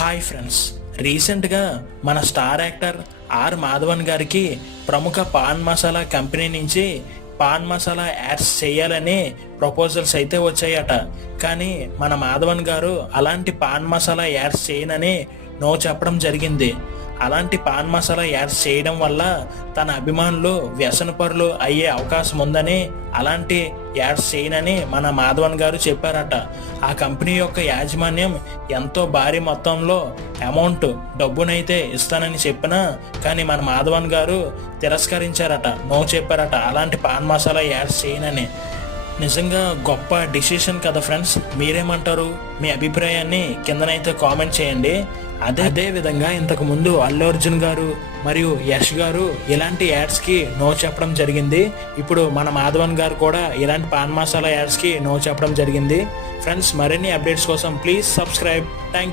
Hi friends, రీసెంట్గా మన star actor are Madhavan గారికి ప్రముఖ పాన్ మసాలా కంపెనీ నుంచి పాన్ మసాలా యాడ్స్ చేయాలని ప్రపోజల్స్ అయితే వచ్చాయట. కానీ మన మాధవన్ గారు అలాంటి పాన్ మసాలా యాడ్స్ చేయనని నో చెప్పడం జరిగింది. అలాంటి పాన్ మసాలా యాడ్స్ చేయడం వల్ల తన అభిమానులు వ్యసనపరులు అయ్యే అవకాశం ఉందని అలాంటి యాడ్స్ చేయనని మన మాధవన్ గారు చెప్పారట. ఆ కంపెనీ యొక్క యాజమాన్యం ఎంతో భారీ మొత్తంలో అమౌంట్ డబ్బునైతే ఇస్తానని చెప్పినా కానీ మన మాధవన్ గారు తిరస్కరించారట, నో చెప్పారట అలాంటి పాన్ మసాలా యాడ్స్ చేయనని. నిజంగా గొప్ప డిసిషన్ కదా ఫ్రెండ్స్, మీరేమంటారు? మీ అభిప్రాయాన్ని కిందనైతే కామెంట్ చేయండి. అదే విధంగా ఇంతకు ముందు అల్లు అర్జున్ గారు మరియు యష్ గారు ఇలాంటి యాడ్స్కి నో చెప్పడం జరిగింది. ఇప్పుడు మన మాధవన్ గారు కూడా ఇలాంటి పాన్ మసాలా యాడ్స్కి నో చెప్పడం జరిగింది. ఫ్రెండ్స్, మరిన్ని అప్డేట్స్ కోసం ప్లీజ్ సబ్స్క్రైబ్. Thank you.